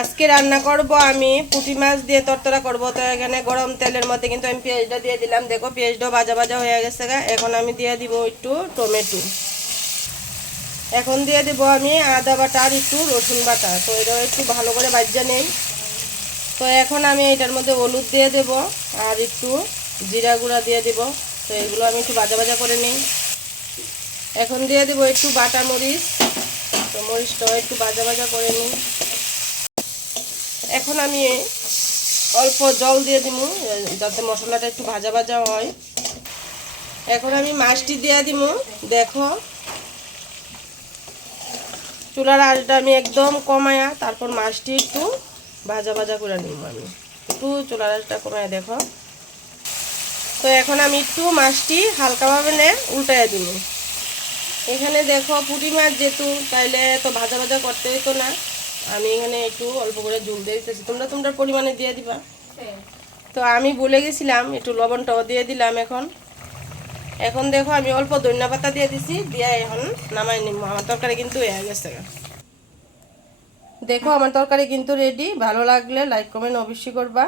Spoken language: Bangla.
আজকে রান্না করব আমি পুঁটি মাছ দিয়ে তরতরা করব। তো এখানে গরম তেলের মধ্যে কিন্তু আমি পেঁয়াজটা দিয়ে দিলাম। দেখো পেঁয়াজটাও ভাজা ভাজা হয়ে গেছে। এখন আমি দিয়ে দিব একটু টমেটো। এখন দিয়ে দেবো আমি আদা বাটা আর একটু রসুন বাটা। তো এটাও একটু ভালো করে ভাজা নেই। তো এখন আমি এটার মধ্যে হলুদ দিয়ে দেব আর একটু জিরা গুঁড়া দিয়ে দেব। তো এগুলো আমি একটু ভাজা ভাজা করে নিই। এখন দিয়ে দেবো একটু বাটা মরিচ। তো মরিচটাও একটু ভাজা ভাজা করে নিই। এখন আমি অল্প জল দিয়ে দিব যাতে মশলাটা একটু ভাজা ভাজা হয়। এখন আমি মাছটি দিয়ে দিব। দেখো চুলার আঁচটা আমি একদম কমায়া তারপর মাছটি একটু ভাজা ভাজা করে নিব। আমি একটু চুলার আঁচটা কমায়া দেখো। তো এখন আমি একটু মাছটি হালকাভাবে উল্টাইয়া দিব। এখানে দেখো পুঁটি মাছ যেহেতু তাইলে তো ভাজা ভাজা করতে হতো না। আমি এখানে একটু অল্প করে ঝোল দিয়ে দিতেছি, তোমরা তোমাদের পরিমাণে দিয়ে দিবা। তো আমি ভুলে গেছিলাম একটু লবণটাও দিয়ে দিলাম। এখন দেখো আমি অল্প ধনিয়া পাতা দিয়ে দিছি, দিয়ে এখন নামাই নিব। আমার তরকারি কিন্তু হয়ে গেছে। দেখো আমার তরকারি কিন্তু রেডি। ভালো লাগলে লাইক কমেন্ট অবশ্যই করবা।